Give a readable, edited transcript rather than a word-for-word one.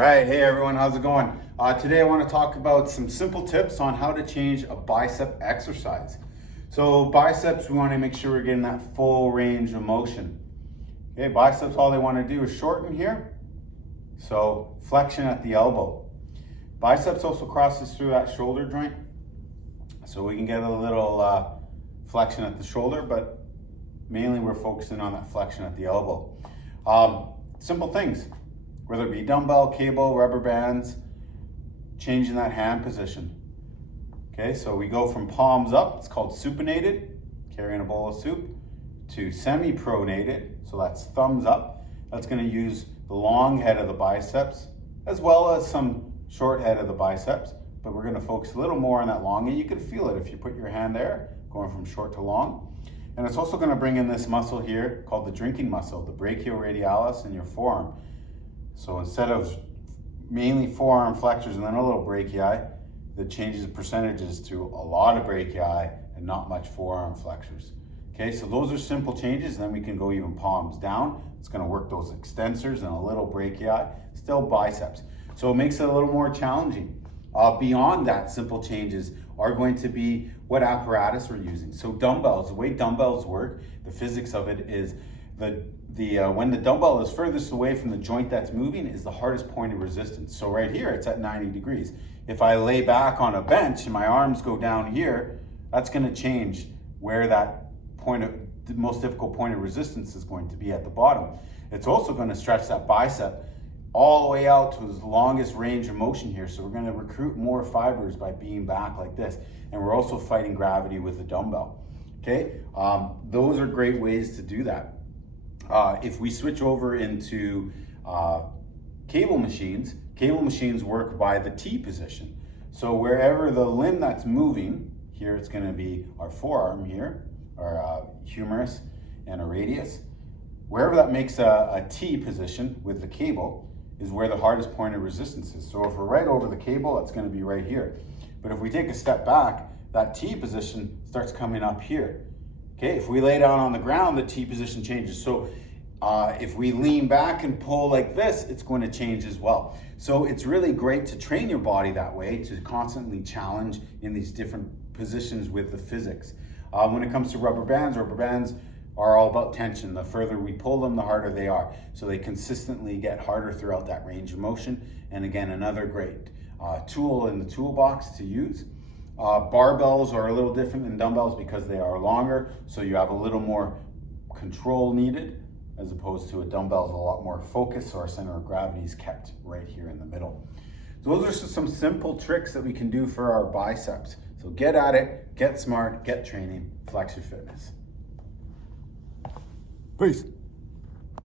right, hey everyone, how's it going? Today I want to talk about some simple tips on how to change a bicep exercise. So biceps, we want to make sure we're getting that full range of motion. Okay, biceps, all they want to do is shorten here. So flexion at the elbow. Biceps also crosses through that shoulder joint. So we can get a little flexion at the shoulder, but mainly we're focusing on that flexion at the elbow. Simple things, whether it be dumbbell, cable, rubber bands, changing that hand position. Okay, so we go from palms up, it's called supinated, carrying a bowl of soup, to semi-pronated, so that's thumbs up. That's going to use the long head of the biceps, as well as some short head of the biceps, but we're going to focus a little more on that long, and you can feel it if you put your hand there, going from short to long. And it's also going to bring in this muscle here called the drinking muscle, the brachioradialis in your forearm. So instead of mainly forearm flexors and then a little brachii, that changes the percentages to a lot of brachii and not much forearm flexors. Okay, so those are simple changes, and then we can go even palms down. It's going to work those extensors and a little brachii, still biceps. So it makes it a little more challenging. Beyond that, simple changes are going to be what apparatus we're using. So dumbbells, the way dumbbells work, the physics of it is when the dumbbell is furthest away from the joint that's moving is the hardest point of resistance. So right here, it's at 90 degrees. If I lay back on a bench and my arms go down here, that's going to change where that the most difficult point of resistance is going to be at the bottom. It's also going to stretch that bicep all the way out to its longest range of motion here. So we're going to recruit more fibers by being back like this. And we're also fighting gravity with the dumbbell. Okay, those are great ways to do that. If we switch over into cable machines work by the T position. So wherever the limb that's moving, here it's going to be our forearm here, our humerus and a radius. Wherever that makes a T position with the cable is where the hardest point of resistance is. So if we're right over the cable, it's going to be right here. But if we take a step back, that T position starts coming up here. Okay, if we lay down on the ground, the T position changes. So if we lean back and pull like this, it's going to change as well. So it's really great to train your body that way, to constantly challenge in these different positions with the physics. When it comes to rubber bands are all about tension. The further we pull them, the harder they are. So they consistently get harder throughout that range of motion. And again, another great tool in the toolbox to use. Barbells are a little different than dumbbells because they are longer, so you have a little more control needed, as opposed to a dumbbell is a lot more focus, so our center of gravity is kept right here in the middle. So those are just some simple tricks that we can do for our biceps. So get at it, get smart, get training, flex your fitness. Peace.